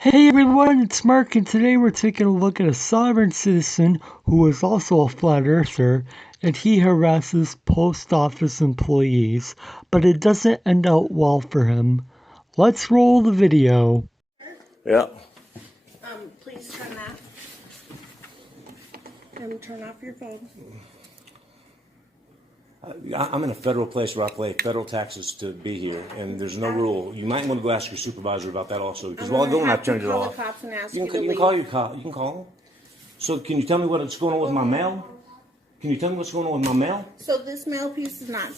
Hey everyone, it's Mark, and today we're taking a look at a sovereign citizen who is also a flat earther, and he harasses post office employees, but it doesn't end out well for him. Let's roll the video. Yeah. Please turn that. And turn off your phone. I'm in a federal place where I pay federal taxes to be here, and there's no rule. You might want to go ask your supervisor about that also, because while I'm going, I've turned it off. You can call your cop. You can call them. So, can you tell me what's going on with my mail? Can you tell me what's going on with my mail? So this mail piece is not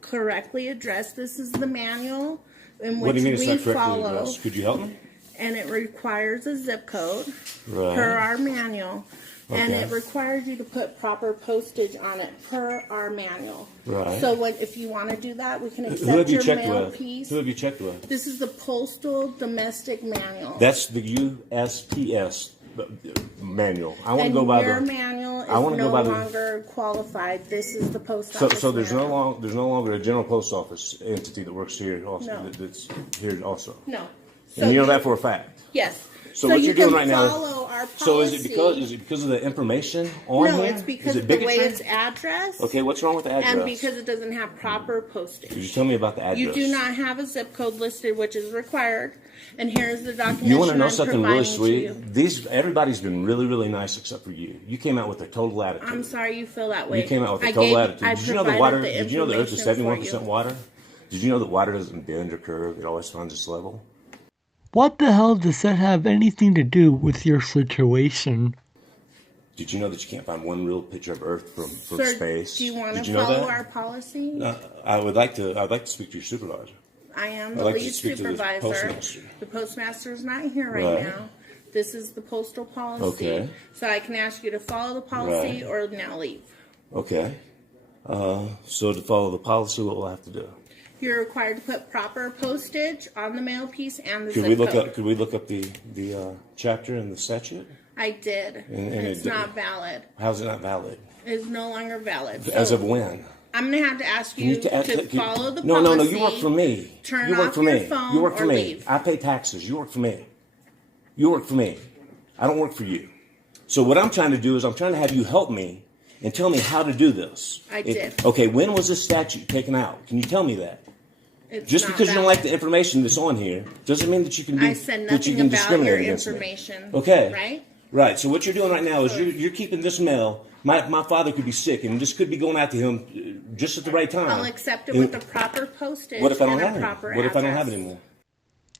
correctly addressed. This is the manual in which What do you mean it's we not correctly follow, addressed? Could you help me? and it requires a zip code Right. per our manual. And Okay. it requires you to put proper postage on it per our manual. Right. So if you want to do that, we can Who have accept you your checked mail with? piece. Who have you checked with? This is the Postal Domestic Manual. That's the USPS manual. I want to And go by your the. manual I want is to no go by the. longer qualified. This is the post So, office. so there's manual. there's no longer a general post office entity that works here also. No. That's here also. No. And you know that for a fact. Yes. So what you're doing right now follow our policy. So is it because of the information on No, here? it's because is it of the way bigotry? it's addressed. Okay, what's wrong with the address? And because it doesn't have proper postage. Could you tell me about the address? You do not have a zip code listed, which is required. And here's the documentation. You want to know I'm something really providing to sweet? Everybody's been really, really nice except for you. You came out with a total attitude. I'm sorry you feel that way. You came out with a I total gave- attitude. I Did you know the provided water? the Did you know the Earth is information for 71% you. water? Did you know that water doesn't bend or curve? It always finds its level. What the hell does that have anything to do with your situation? Did you know that you can't find one real picture of Earth from Sir, space? do you want Did to you know follow that? our policy? I'd like to speak to your supervisor. I am I'd the like to lead speak to the supervisor. postmaster. The postmaster is not here right Right. now. This is the postal policy. Okay. So I can ask you to follow the policy Right. or now leave. Okay. So to follow the policy, what will I have to do? You're required to put proper postage on the mail piece and the Could zip we look code. up? Could we look up the chapter in the statute? I did. And It's it- not valid. How's it not valid? It's no longer valid. As So of when? I'm going to have to ask Can you you to follow the no, policy. No, you work for me. Turn you work off for your me. phone You work for or me. leave. I pay taxes. You work for me. You work for me. I don't work for you. So what I'm trying to do is I'm trying to have you help me and tell me how to do this. I did. Okay, when was this statute taken out? Can you tell me that? It's Just not because you don't valid. like the information that's on here doesn't mean that you can do I said that you nothing can about discriminate your against me. information. Okay. Right? Right. So what you're doing right now is you're keeping this mail. My father could be sick, and this could be going out to him just at the right time. I'll accept it And with the proper postage What if I don't and have a it? proper What if I don't have it address. anymore?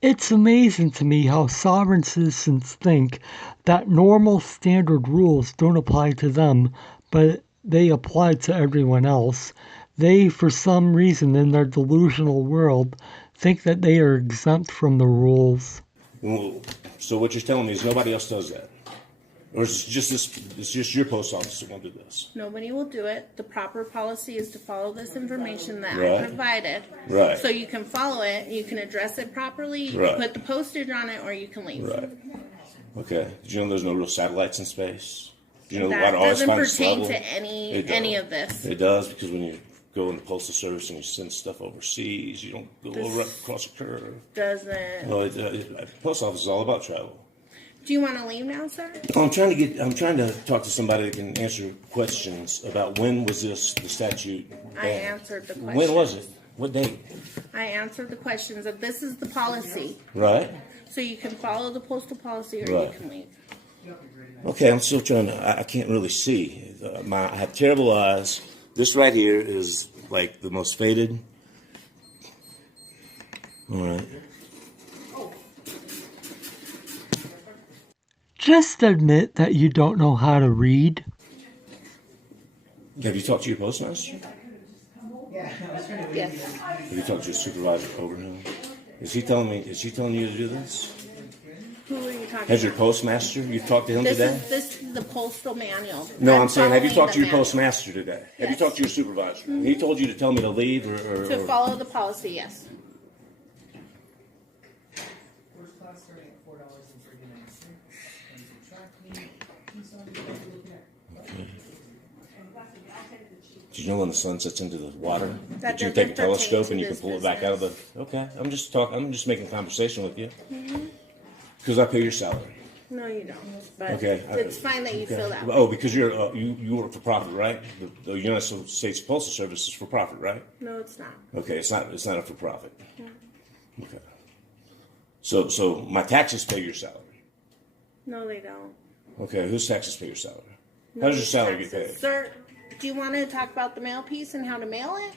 It's amazing to me how sovereign citizens think that normal standard rules don't apply to them, but they apply to everyone else. They, for some reason in their delusional world, think that they are exempt from the rules. Well, so what you're telling me is nobody else does that, or is it just this? It's just your post office that won't do this. Nobody will do it. The proper policy is to follow this information that Right. I provided. Right. So you can follow it, you can address it properly, you Right. can put the postage on it, or you can leave. Right. Okay. Did you know there's no real satellites in space? Did you know the That water always doesn't finds its pertain level? to any It does. of this. It does, because when you go in the postal service and you send stuff overseas, you don't go This- right across a curve. Doesn't. No, post office is all about travel. Do you want to leave now, sir? I'm trying to talk to somebody that can answer questions about when was the statute I banned? answered the question. When was it? What date? I answered the questions of this is the policy. Right? So you can follow the postal policy or Right. you can leave. Okay, I'm still trying to, I can't really see. I have terrible eyes. This right here is like the most faded. All right. Just admit that you don't know how to read. Have you talked to your postmaster? Yes. Have you talked to your supervisor over him? Is he telling you to do this? Who are you talking Has your about? postmaster, you've talked to him This today? is the postal manual. No, I'm saying, have you following talked to the your manual. postmaster today? Have you Yes. talked to your supervisor? He told you to tell me to leave To follow the policy, yes. First class starting at $4.39. Did you know when the sun sets into the water that you can doesn't take a pertain telescope to and you can this pull it back out of the? business. Okay, I'm just making conversation with you. Because I pay your salary. No, you don't. But Okay. it's fine that you feel that way. Oh, because you're you work for profit, right? The United States Postal Service is for profit, right? No, it's not. Okay, it's not a for profit. Okay. So my taxes pay your salary. No, they don't. Okay, whose taxes pay your salary? No How does your salary get taxes. paid? Sir, do you want to talk about the mail piece and how to mail it?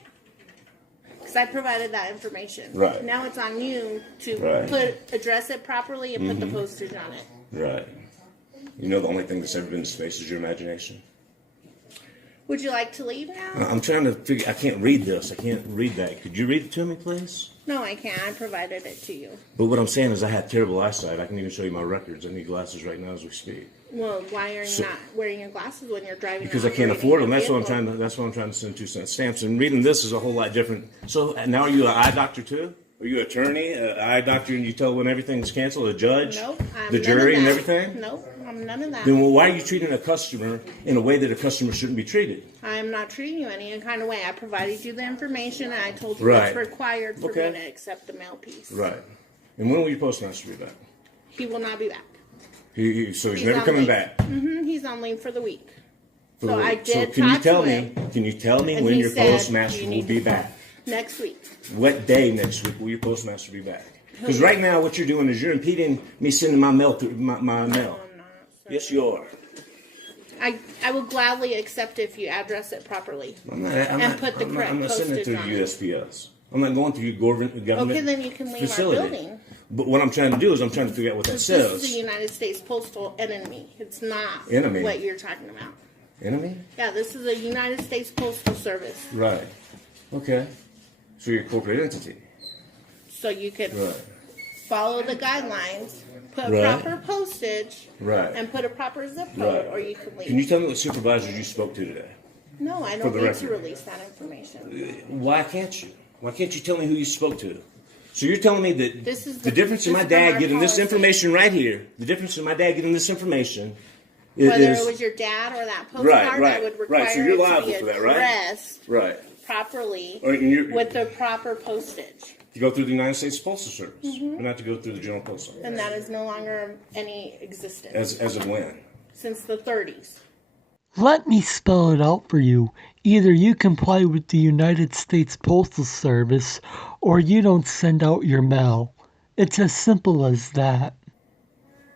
Because I provided that information. Right. Now it's on you to Right. address it properly and put the postage on it. Right. You know the only thing that's ever been in space is your imagination. Would you like to leave now? I'm trying to figure. I can't read this. I can't read that. Could you read it to me, please? No, I can't. I provided it to you. But what I'm saying is, I have terrible eyesight. I can even show you my records. I need glasses right now as we speak. Well, why are you not wearing your glasses when you're driving? Because I can't afford them. That's what I'm trying to. That's what I'm trying to send 2-cent stamps. And reading this is a whole lot different. So now, are you an eye doctor too? Are you an attorney, an eye doctor, and you tell when everything's canceled? A judge, Nope. the jury, and everything. Nope. I'm none of that. Then why are you treating a customer in a way that a customer shouldn't be treated? I am not treating you any kind of way. I provided you the information, and I told you Right. what's required for Okay. me to accept the mail piece. Right. And when will your postmaster be back? He will not be back. So he's never on coming leave. back. He's on leave for the week. For So the I week. did can you talk tell to me? him, Can you tell me and when he your said, postmaster "You will need be to back? next week." What day next week will your postmaster be back? Because right now, what you're doing is you're impeding me sending my mail through my mail. I'm not, sir. Yes, you are. I will gladly accept if you address it properly. I'm not correct sending it through postage on the it. USPS. I'm not going through your government Okay, then you can leave facility. our building. But what I'm trying to do is I'm trying to figure out what that This is the says. United States Postal enemy. It's not Enemy? what you're talking about. Enemy? Yeah, this is a United States Postal Service. Right. Okay. So you're a corporate entity. So you can Right. follow the guidelines, put Right. proper postage, Right. and put a proper zip code, Right. or you can leave. Can you tell me what supervisors you spoke to today? No, I For don't the need record. to release that information. Why can't you? Why can't you tell me who you spoke to? So you're telling me that This is the difference in this my is from dad our getting this policy. information right here, the difference in my dad getting this information is... Whether it was your dad or that postcard, right, I would require right. So you're it to liable be for that, right? addressed Right. properly Or you're, with the proper postage. to go through the United States Postal Service, and not to go through the General Post Office. And that is no longer any existence As of when? since the 30s. Let me spell it out for you. Either you comply with the United States Postal Service or you don't send out your mail. It's as simple as that.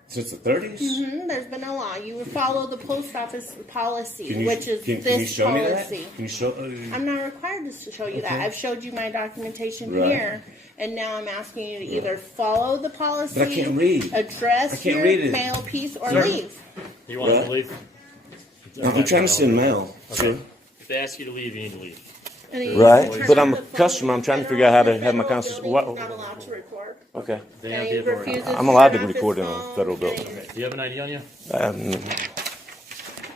Since the 30s? There's been a law. You would follow the post office policy, Can you, which is can this you show me that? policy. Can you show? I'm not required to show you that. Okay. I've showed you my documentation Right. here, and now I'm asking you to either follow the policy, But I can't read. address I can't your read it. mail piece, or Sir? leave. You want us What? to leave? I'm trying to send mail. Okay. If they ask you to leave, you need to leave. And then you Right. turn But on I'm a the phone customer. I'm trying to figure out how to have my federal conscience- building, what- he's not allowed to record. Okay. They And have he the authority. refuses I'm allowed to turn off his record in a phone, federal and building. Okay. Do you have an ID on you?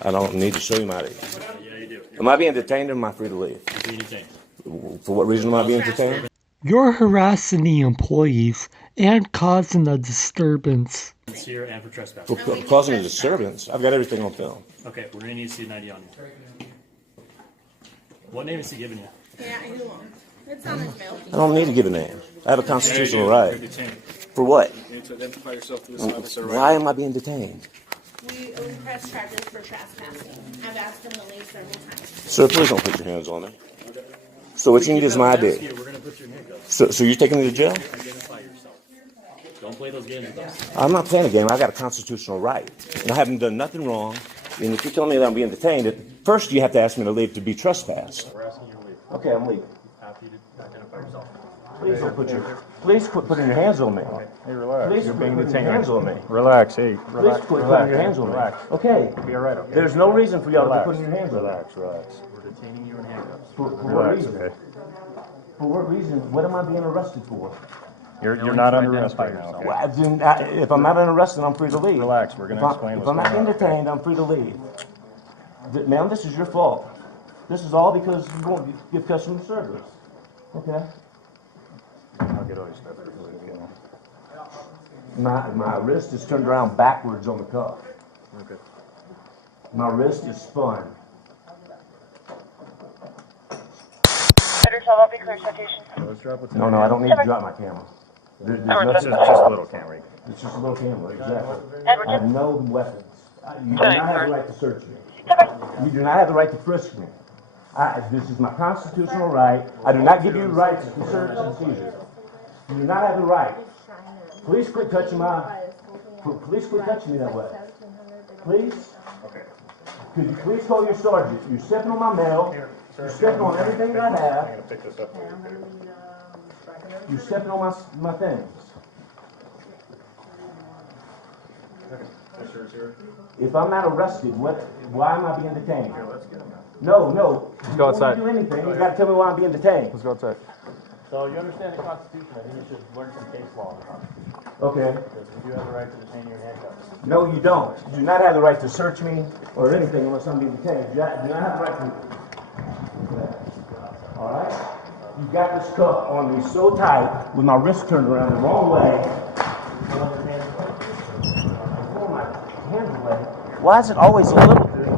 I don't need to show you my ID. Yeah, you do. Am I being detained or am I free to leave? You're being detained. For what reason am I being detained? You're harassing the employees and causing a disturbance. It's here and for trespass. For causing a disturbance. I've got everything on film. Okay, we're gonna need to see an ID on you. What name is he giving you? Yeah, he won't. It's on his mail. I don't need to give a name. I have a constitutional right. You're detained. For what? You need to identify yourself to this officer, right? Why am I being detained? We press charges for trespassing. I've asked him to leave several times. Sir, please don't put your hands on me. So what you need is my If we ID. ask you, we're gonna put your handcuffs. So you're taking me to jail? Identify yourself. Don't play those games with us. I'm not playing a game. I got a constitutional right. And I haven't done nothing wrong. And if you're telling me that I'm being detained, first you have to ask me to leave to be trespassed. We're asking you to leave. Okay, I'm leaving. After you identify yourself. Please quit putting your hands on me. Hey, relax. Please You're quit being putting your detained. hands on me. Relax, hey. Please Relax. quit Relax. putting your hands on me. Relax. Okay. Be alright, okay? There's no reason for y'all to be Relax. putting your hands on me. Relax, relax. We're detaining you in handcuffs. For what Relax, reason? okay? For what reason? What am I being arrested for? You're Now not you under can arrest right identify now, yourself. okay? Well, if I'm not under arrest, then I'm free to leave. Relax, we're gonna explain If what's I'm not going being on, okay? detained, I'm free to leave. Ma'am, this is your fault. This is all because you won't give customer service. Okay. I'll get all your stuff. My wrist is turned around backwards on the cuff. Okay. My wrist is spun. Better 12, I'll be clear citation. So let's drop what's No, I don't need to drop my camera. This is just a little camera. It's just a little camera, exactly. I have no weapons. You do not have the right to search me. You do not have the right to frisk me. This is my constitutional right. I do not give you the right to search and seizure. You do not have the right. Please quit touching please quit touching me that way. Please? Okay. Could you please call your sergeant? You're stepping on my mail. You're stepping on everything that I I'm have. gonna pick this up. You're stepping on my things. This yours here? If I'm not arrested, why am I being detained? Here, let's get him out. No. Let's go outside. Before you do anything, you gotta tell me why I'm being detained. Let's go outside. So you understand the Constitution. I think you should learn some case law on the Constitution. Okay. Because you do have the right to detain you in handcuffs. No, you don't. You do not have the right to search me or anything unless I'm being detained. You do not have the right to. All right? You got this cuff on me so tight with my wrist turned around the wrong way. Why is it always a little dude?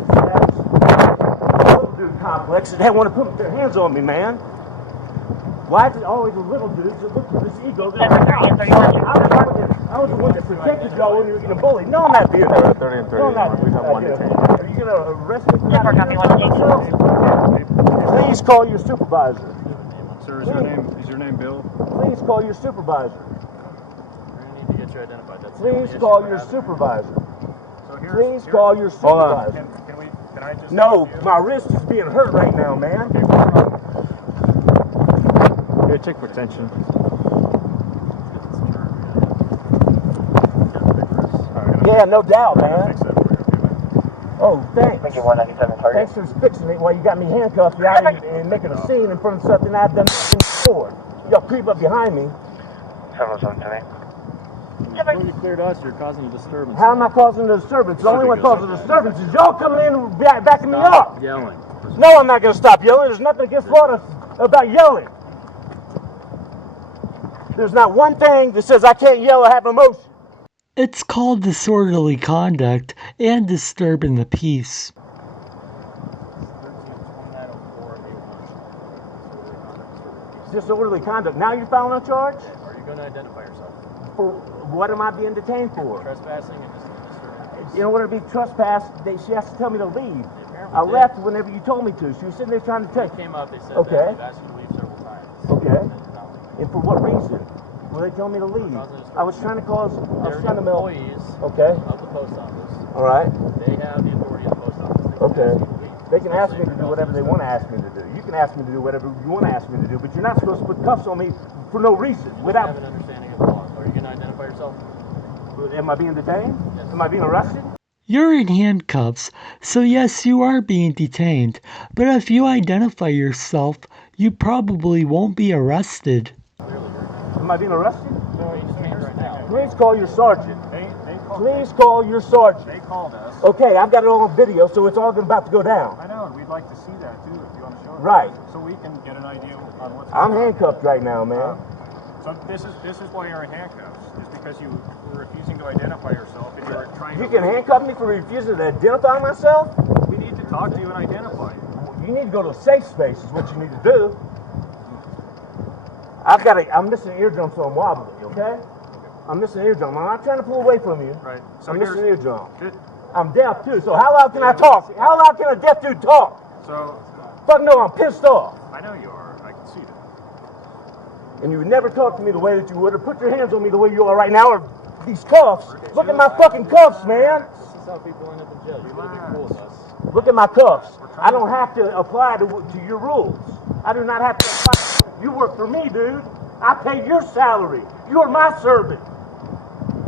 Little dude complex that they want to put their hands on me, man. Why is it always the little dudes that look for this ego? I was the one that protected y'all when you were getting bullied. No, I'm not being We're at 30 and 30. No, I'm not. We have one detained. Are you going to arrest me for that? Please call your supervisor. Sir, is your name Bill? Please call your supervisor. We're going to need to get you identified. That's the Please only call issue your we're having. supervisor. So Please call your Hold on. supervisor. Can I just? No, my wrist is being hurt right now, man. Here, check for tension. Yeah, no doubt, man. Fix that for you, okay, man? Oh, thanks. Thank you, 197 target. Thanks for fixing it while you got me handcuffed out and making a scene in front of something I've done before. You got creep up behind me. 707 to me. Before you cleared us, you're causing a disturbance. How am I causing a disturbance? The only one causing a disturbance is y'all coming in and backing me up. Yelling. No, I'm not going to stop yelling. There's nothing against Florida about yelling. There's not one thing that says I can't yell or have emotion. It's called disorderly conduct and disturbing the peace. 13-2904A1. Disorderly conduct. Now you're filing a charge? Are you going to identify yourself? For what am I being detained for? Trespassing and disturbing. In order to be trespassed, she has to tell me to leave. Apparently I did. left whenever you told me to. She was sitting there trying to They take. came up, they said Okay. that they've asked you to leave several times. Okay. And you're not leaving. And for what reason? Were they telling me to leave? I was trying to cause. I was They're trying to milk. employees Okay. of the post office. All right. They have the authority of the post office. They can Okay. ask you to leave. They can ask me Especially to do if whatever they you're want to ask me to do. You can ask me to do whatever you want to ask me to do, but you're not supposed to put cuffs on me for no reason. You have Without. an understanding of the law. Are you going to identify yourself? Am I being detained? Yes. Am I being arrested? You're in handcuffs, so yes, you are being detained. But if you identify yourself, you probably won't be arrested. Clearly, you're Am I being arrested? being detained right now. Please call your sergeant. They Please call your sergeant. They called us. Okay, I've got it all on video, so it's all about to go down. I know, and we'd like to see that too, if you want to show it. Right. So we can get an idea on what's I'm going on. handcuffed right now, man. So this is why you're in handcuffs. Is because you were refusing to identify yourself and you were trying You to. can handcuff me for refusing to identify myself? We need to talk to you and identify you. You need to go to a safe space is what you need to do. I'm missing an eardrum, so I'm wobbly, okay? I'm missing an eardrum. I'm not trying to pull away from you. Right. So I'm missing an here's- eardrum. Good. I'm deaf too, so how loud can I talk? How loud can a deaf dude talk? So Fuck no, I'm pissed off. I know you are. I can see that. And you would never talk to me the way that you would, or put your hands on me the way you are right now, or these cuffs. Look at my fucking cuffs, man. This is how people end up in jail. You're going to be cool with us. Look at my cuffs. I don't have to apply to your rules. I do not have to apply. You work for me, dude. I pay your salary. You are my servant.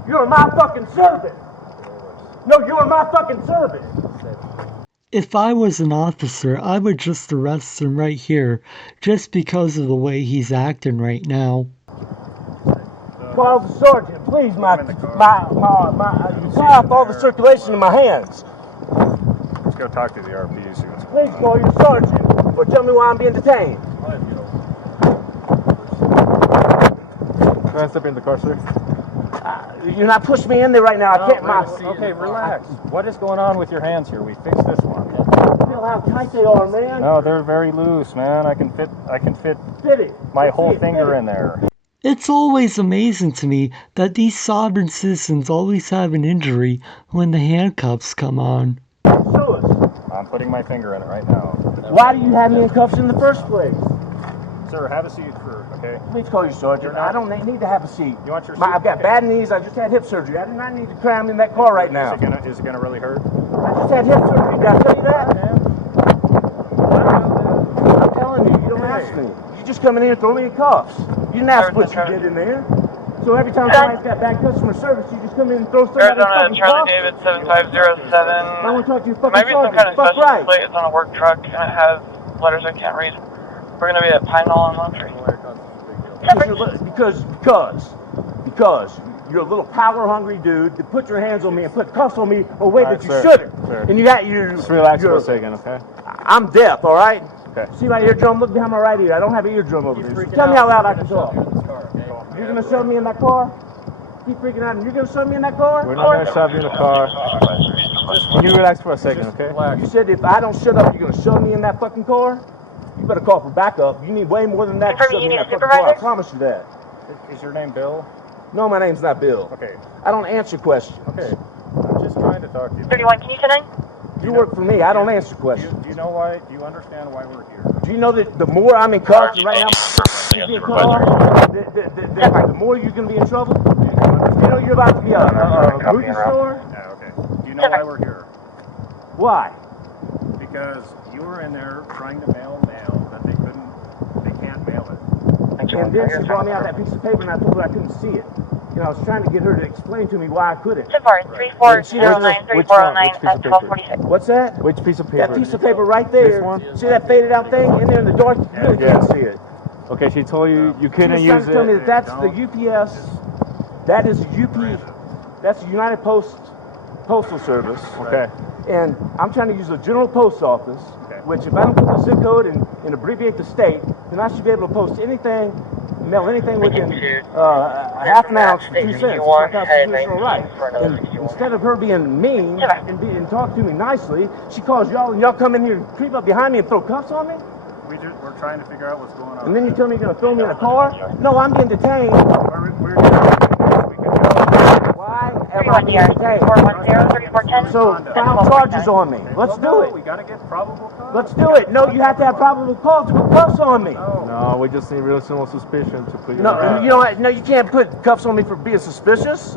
You are my fucking servant. No, you are my fucking servant. If I was an officer, I would just arrest him right here, just because of the way he's acting right now. Call the sergeant, please. You cut off all the circulation in my hands. Let's go talk to the RP. See what's Please call your sergeant, or tell me why I'm being detained. Go ahead, step in the car, sir. You're not pushing me in there right now. I can't. Okay, relax. What is going on with your hands here? We fixed this one. Feel how tight they are, man. No, they're very loose, man. I can fit Fit it. my Let's whole see it. finger Fit it. in there. It's always amazing to me that these sovereign citizens always have an injury when the handcuffs come on. Show us. I'm putting my finger in it right now. Why do you have me in cuffs in the first place? Sir, have a seat okay? Please call your sergeant. I don't need to have a seat. You want your seat? I've got bad knees. I just had hip surgery. I do not need to cram in that car right now. Is it gonna really hurt? I just had hip surgery. Did I tell you that? I'm telling you, you don't ask me. You just come in here and throw me in cuffs. You didn't ask what you did in there. So every time somebody's got bad customer service, you just come in and throw somebody in fucking Charlie cuffs? David 7507. I want to talk to your fucking Maybe some sergeant. kind of Fuck special right. plate. It's on a work truck and it has letters I can't read. We're gonna be at Pine Knoll and Lone Tree. Because you're a little power-hungry dude to put your hands on me and put cuffs on me a way that you shouldn't. And Just relax for a second, okay? I'm deaf, all right? Okay. See my eardrum? Look behind my right ear. I don't have an eardrum over there. So tell me how loud I can talk. You're going to shove me in that car? Keep freaking out. You're going to shove me in that car? We're not going to shove you in the car. Can you relax for a second, okay? You said if I don't shut up, you're going to shove me in that fucking car? You better call for backup. You need way more than that to shove me in that fucking car. I promise you that. Is your name Bill? No, my name's not Bill. Okay. I don't answer questions. Okay. I'm just trying to talk to you. 31, can you sit in? You work for me. I don't answer questions. Do you know why? Do you understand why we're here? Do you know that the more I'm in cuffs right now, the more you're going to be in trouble? You know you're about to be a movie star? Yeah, okay. Do you know why we're here? Why? Because you were in there trying to mail mail that they can't mail it. And then she brought me out that piece of paper and I told her I couldn't see it. You know, I was trying to get her to explain to me why I couldn't. Safari 3409, 3409, that's 1246. What's that? Which piece of paper? That piece of paper right there. This one? See that faded out thing in there in the dark? You really can't see it. Okay, she told you you couldn't She was use trying to tell me it. that that's the UPS. That is that's the United Postal Service. Okay. And I'm trying to use the General Post Office, which if I don't put the zip code and abbreviate the state, then I should be able to post anything, mail anything within half an ounce for 2 cents. It's my constitutional right. And instead of her being mean and talk to me nicely, she calls y'all and y'all come in here and creep up behind me and throw cuffs on me? We're trying to figure out what's going on. And then you tell me you're going to throw me in a car? No, I'm being detained. Why am I being detained? 410, 3410. So file charges on me. Let's do it. We gotta get probable cause. Let's do it. No, you have to have probable cause to put cuffs on me. No, we just need reasonable suspicion to put you No, you know what? No, you can't put cuffs on me for being suspicious.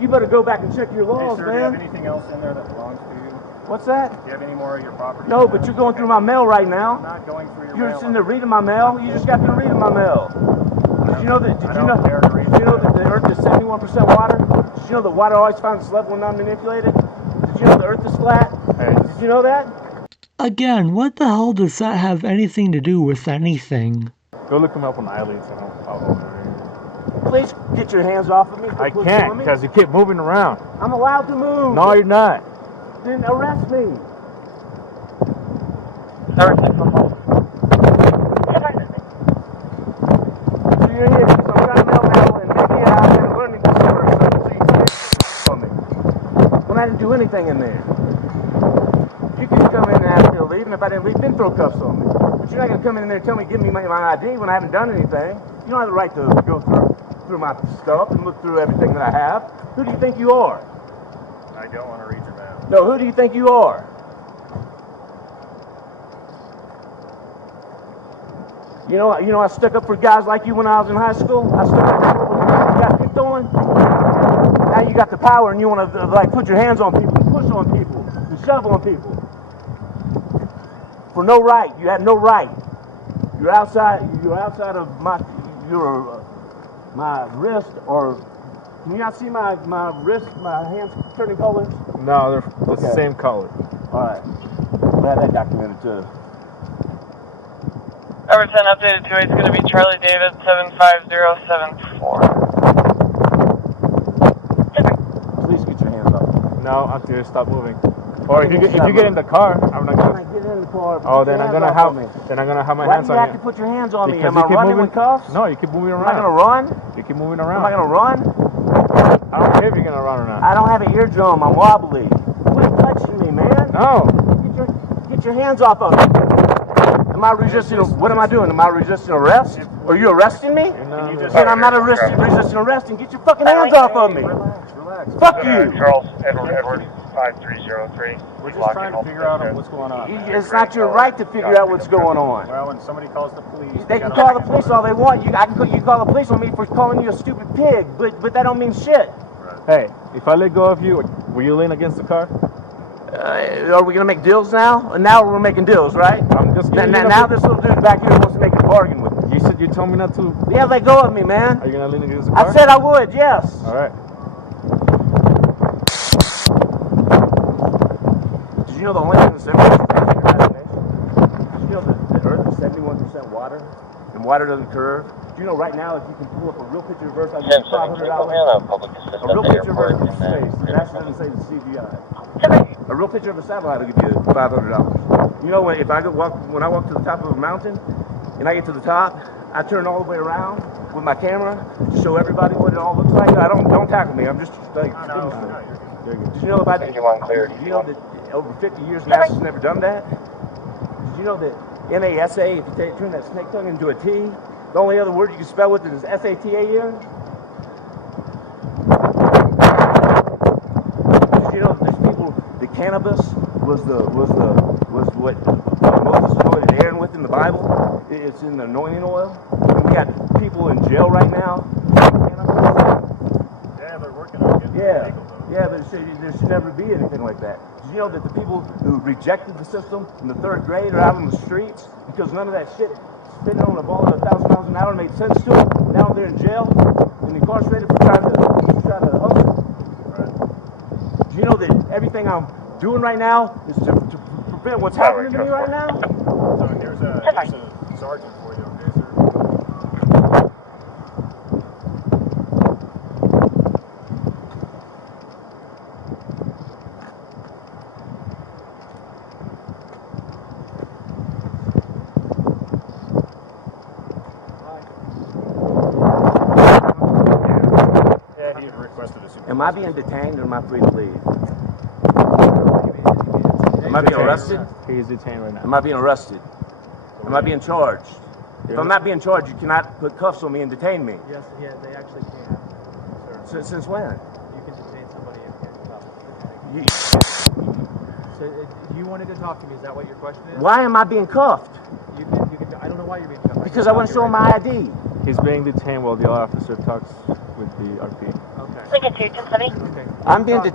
You better go back and check your laws, Hey, sir, do you have man. anything else in there that belongs to you? What's that? Do you have any more of your property? No, but you're going through my mail right now. I'm not going through your You're mail. just in there reading my mail. You just got through reading my mail. Did you know that? Did I you don't know? care to read Did you know that the Earth is 71% water? Did you know that water always finds its level when not manipulated? Did you know the Earth is flat? Did you know that? Again, what the hell does that have anything to do with anything? Go look him up on iLeads and I'll Please get your hands off of me. I can't because you keep moving around. I'm allowed to move. No, you're not. Then arrest me. Sorry. So you're here because I'm trying to mail and maybe I've been learning disorder so you can't on me. When I didn't do anything in there. You could come in and ask me to leave, and if I didn't leave, then throw cuffs on me. But you're not going to come in there and tell me, give me my ID when I haven't done anything. You don't have the right to go through my stuff and look through everything that I have. Who do you think you are? I don't want to read your mail. No, who do you think you are? You know, I stuck up for guys like you when I was in high school. I stuck up for people who got picked on. Now you got the power and you want to like put your hands on people, push on people, and shove on people. For no right, you had no right. You're outside of my wrist, or can you not see my wrist, my hands turning colors? No, they're the same color. All right, I had that documented too. Everton updated to it's going to be Charlie David 75074. Please get your hands up. No, I'm serious. Stop moving. Or if you get in the car, I'm not When gonna. I get in the car, Oh, then I'm gonna have my hands Why do you on have you. to put your hands on me? Because Am I you keep running moving. with cuffs? No, you keep moving Am I around. gonna run? You keep moving Am around. I gonna run? I don't care if you're gonna run or not. I don't have an eardrum. I'm wobbly. Quit touching me, man. No. Get your hands off of me. Am I resisting? What am I doing? Am I resisting arrest? Are you arresting me? Can you just... Then I'm not resisting arrest, and get your fucking hands off of me. Relax. Fuck you. Charles, Edward, 5303. We're just trying to figure out what's going on. It's not your right to figure out what's going on. Well, when somebody calls the police... They can call the police all they want. You call the police on me for calling you a stupid pig, but that don't mean shit. Hey, if I let go of you, will you lean against the car? Are we gonna make deals now? And now we're making deals, right? I'm just now this little dude back here wants to make a bargain with me. You told me not to. Yeah, let go of me, man. Are you gonna lean against the car? I said I would, yes. All right. Did you know the only thing that's ever Did you know that the Earth is 71% water, and water doesn't curve? Do you know right now if you can pull up a real picture of Earth, I'll give you $500. A real picture of Earth in space. It actually doesn't say the CGI. A real picture of a satellite will give you $500. You know when I walk to the top of a mountain, and I get to the top, I turn all the way around with my camera to show everybody what it all looks like. Don't tackle me. I'm just like. Did you know about that? Did you know that over 50 years NASA's never done that? Did you know that NASA, if you turn that snake tongue into a T, the only other word you can spell with it is SATAN? Did you know that there's people that cannabis was what Moses anointed Aaron with in the Bible? It's in the anointing oil. And we got people in jail right now. Yeah, they're working on getting it legal, though. Yeah, but there should never be anything like that. Did you know that the people who rejected the system in the 3rd grade are out on the streets because none of that shit spitting on a ball at 1,000 miles an hour made sense to them? Now they're in jail and incarcerated for trying to hustle. Right. Do you know that everything I'm doing right now is to prevent what's happening to me right now? So here's a sergeant for you, okay, sir? Yeah, he requested a supervisor. Am I being detained or am I free to leave? Am I being arrested? He is detained right now. Am I being arrested? Am I being charged? If I'm not being charged, you cannot put cuffs on me and detain me. Yes, yeah, they actually can, sir. Since when? You can detain somebody in You- handcuffs. So, you wanted to talk to me. Is that what your question is? Why am I being cuffed? You can. I don't know why you're being cuffed. Because I want to show him my ID. He's being detained while the officer talks with the RP. Okay. Lincoln 270. Okay. I'm being. Talk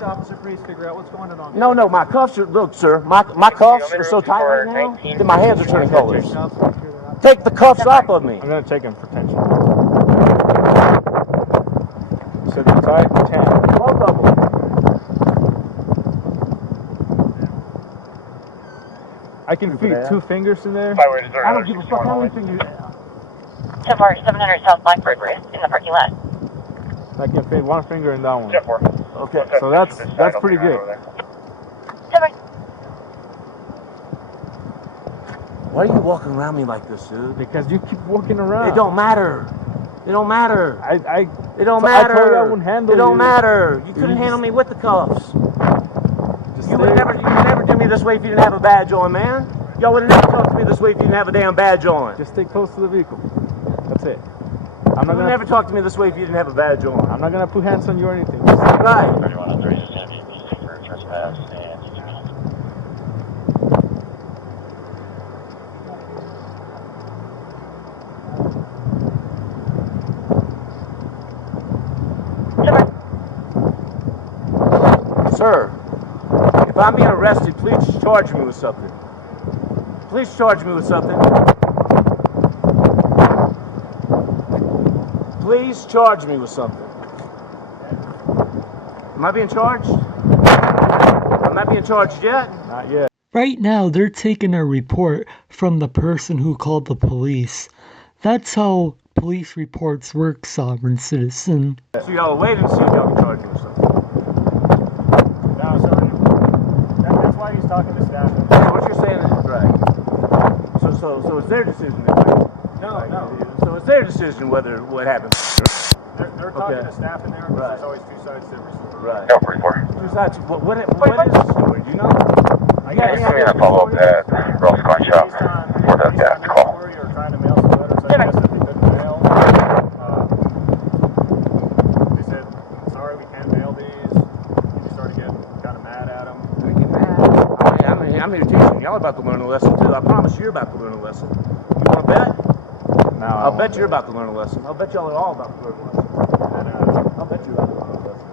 to Officer Priest. Figure out what's going on. No, my cuffs are. Look, sir, my cuffs are so tight right now that my hands are turning colors. Take the cuffs off of me. I'm gonna take him for tension. So the tight 10. Both of them. I can fit 2 fingers in there. I don't give a fuck how many fingers. So far, 700 South Blackbird in the parking lot. I can fit 1 finger in that one. Okay. So that's pretty good. Why are you walking around me like this, dude? Because you keep walking around. It don't matter. It don't matter. It don't so matter. I told you I wouldn't handle it don't you. matter. You couldn't handle me with the cuffs. You would stay. never do me this way if you didn't have a badge on, man. Y'all would never talk to me this way if you didn't have a damn badge on. Just stay close to the vehicle. That's it. I'm not You would gonna never talk to me this way if you didn't have a badge on. I'm not gonna put hands on you or anything. Right. 3103 is going to be listed for trespass and Sir, if I'm being arrested, please charge me with something. Please charge me with something. Please charge me with something. Am I being charged? I'm not being charged yet? Not yet. Right now, they're taking a report from the person who called the police. That's how police reports work, sovereign citizen. So y'all wait and see if y'all can charge me with something. No, so that's why he's talking to staff. So what you're saying is right. So it's their decision then, right? No. So it's their decision whether what happens. They're talking to staff in there, because there's always 2 sides to every story. Right. No, 44. Two sides. What is the story? Do you know? I got I'm going to follow up at Ross Coin Shop for the call. Or trying to mail some letters, I guess Y'all are about to learn a lesson too. I promise you're about to learn a lesson. You want to bet? No, I'll bet you're about to learn a lesson. I'll bet y'all are all about to learn a lesson. I'll bet you're about to learn a lesson.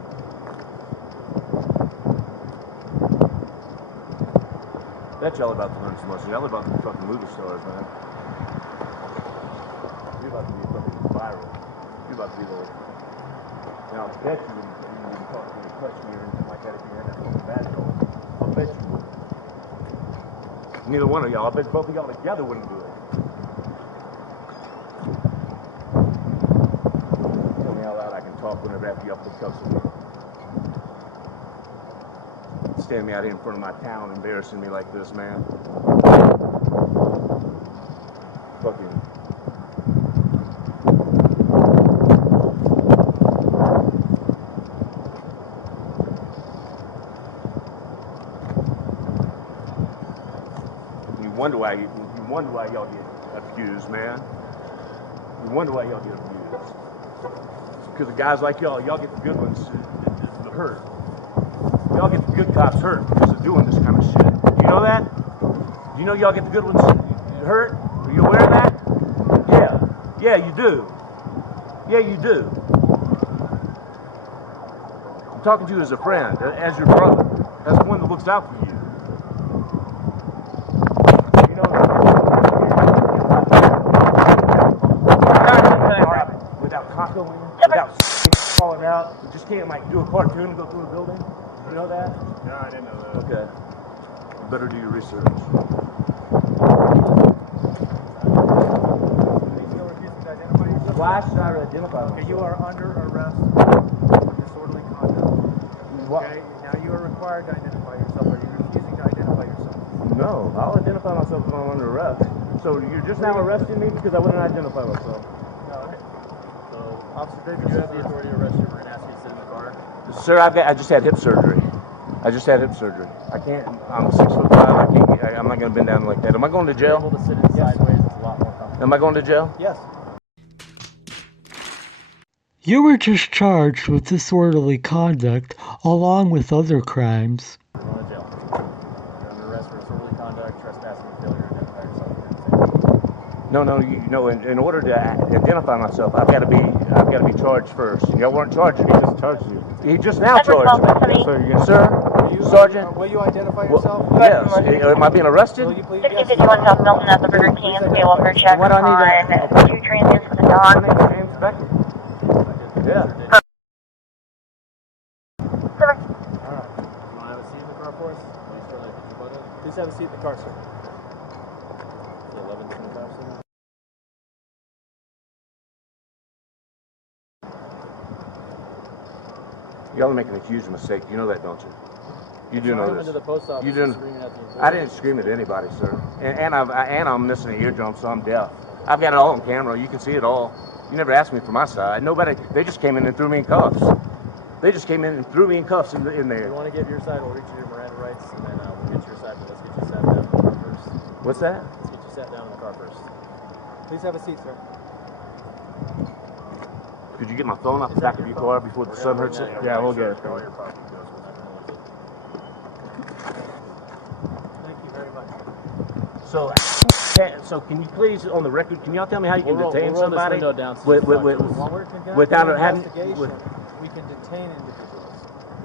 Bet y'all are about to learn some lessons. Y'all are about to be fucking movie stars, man. You're about to be fucking viral. You're about to be the... You know, I bet you wouldn't talk to me, touch me, or anything like that if you had that fucking badge on. I'll bet you would. Neither one of y'all. I bet both of y'all together wouldn't do it. Tell me how loud I can talk whenever after y'all put cuffs on me. Stand me out here in front of my town embarrassing me like this, man. Fucking... You wonder why y'all get abused, man. You wonder why y'all get abused. It's because of guys like y'all get the good ones hurt. Y'all get the good cops hurt because of doing this kind of shit. You know that? You know y'all get the good ones hurt? Are you aware of that? Yeah. Yeah, you do. Yeah, you do. I'm talking to you as a friend, as your brother, as one that looks out for you. Without falling out, you just can't like do a cartoon and go through a building. You know that? No, I didn't know that. Okay. You better do your research. Are you still refusing to identify yourself? Why should I identify myself? Okay, you are under arrest for disorderly conduct. What? Okay, now you are required to identify yourself. Are you refusing to identify yourself? No, I'll identify myself when I'm under arrest. So you're just now arresting me because I wouldn't identify myself. Officer Davis, You have the authority to arrest you. We're going to ask you to sit in the car. Sir, I just had hip surgery. I just had hip surgery. I can't. I'm 6'5". I'm not going to bend down like that. Am I going to You're jail? able to sit in sideways. It's a lot more comfortable. Am I going to jail? Yes. You were just charged with disorderly conduct along with other crimes. You're going to jail. You're under arrest for disorderly conduct, trespassing, and failure to identify yourself. No. In order to identify myself, I've got to be charged first. Y'all weren't charging me. He just charged you. He just now charged me. Sir, Sergeant. Will you identify yourself? Yes. Am I being arrested? Will you please? 1551 South Milton at the Burger King is a welfare check on 2 transients for the dog. My name's James Beckett. Yeah. All right. You want to have a seat in the car for us? Please have a seat in the car, sir. 11:25, sir. Y'all are making a huge mistake. You know that, don't you? You do know this. Into the post office You didn't. screaming at the employees. I didn't scream at anybody, sir. And I'm missing an eardrum, so I'm deaf. I've got it all on camera. You can see it all. You never asked me for my side. Nobody. They just came in and threw me in cuffs. They just came in and threw me in cuffs in If there. you want to give your side, we'll reach your Miranda rights, and then we'll get your side. But let's get you sat down in the car first. What's that? Let's get you sat down in the car first. Please have a seat, sir. Could you get my phone off the back of your car before the sun hurts it? Yeah, we'll get it. Thank you very much. So can you please, on the record, can y'all tell me how you can detain we'll roll somebody this window down so with, you with, can with, talk to us. While we're conducting without the having? investigation, With, we can detain individuals.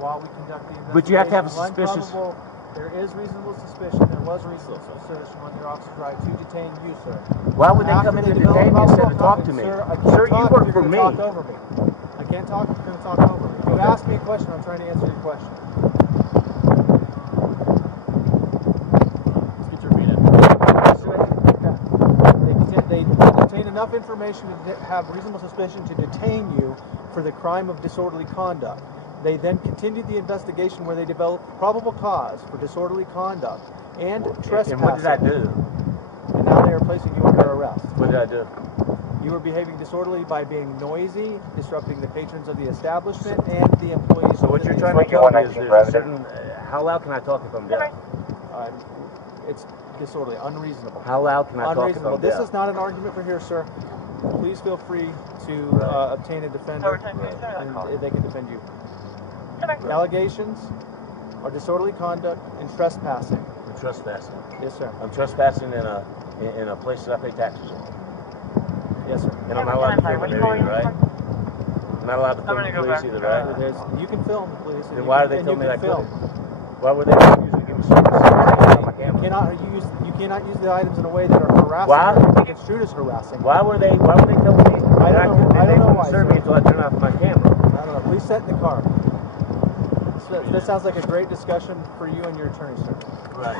While we conduct the investigation, But you have to have a when suspicious- probable, there is reasonable suspicion. There was reasonable suspicion when your officers right to detain you, sir. why would they After come in to develop detain me instead of probable talk to cause, me? Sir, I can't Sir, talk you if work you're for gonna me. Talk over me. I can't talk if you're going to talk over me. You Okay. asked me a question. I'm trying to answer your question. Let's get your feet in. They contain enough information to have reasonable suspicion to detain you for the crime of disorderly conduct. They then continued the investigation where they developed probable cause for disorderly conduct and trespassing. And what did I do? And now they are placing you under arrest. What did I do? You were behaving disorderly by being noisy, disrupting the patrons of the establishment and the employees. So what within you're the trying to tell me is there's a certain. How loud can I talk if I'm deaf? It's disorderly, unreasonable. How loud can I talk if Unreasonable. I'm This deaf? is not an argument for here, sir. Please feel free to obtain a defender, and they can defend you. Allegations are disorderly conduct and trespassing. I'm trespassing. Yes, sir. I'm trespassing in a place that I pay taxes on. Yes, sir. And I'm not allowed to film it there either, right? I'm not allowed to film the police either, right? You can film the police. Then why did they tell me that I couldn't? Why would they refuse to give me service on my camera? You cannot use the items in a way that are harassing. Why? Or construed as harassing. Why would they tell me I don't know why. Serve me until I turn off my camera. I don't know. Please set in the car. This sounds like a great discussion for you and your attorney, sir. Right.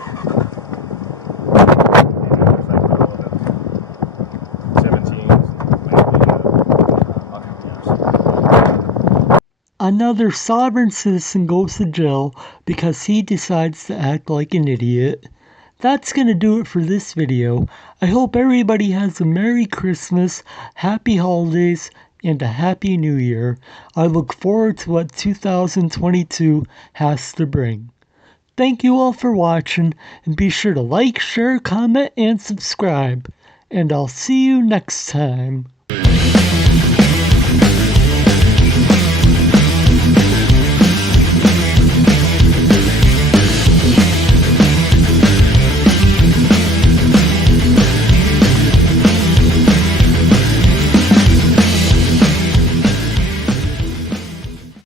Another sovereign citizen goes to jail because he decides to act like an idiot. That's gonna do it for this video. I hope everybody has a Merry Christmas, Happy Holidays, and a Happy New Year. I look forward to what 2022 has to bring. Thank you all for watching, and be sure to like, share, comment, and subscribe. And I'll see you next time.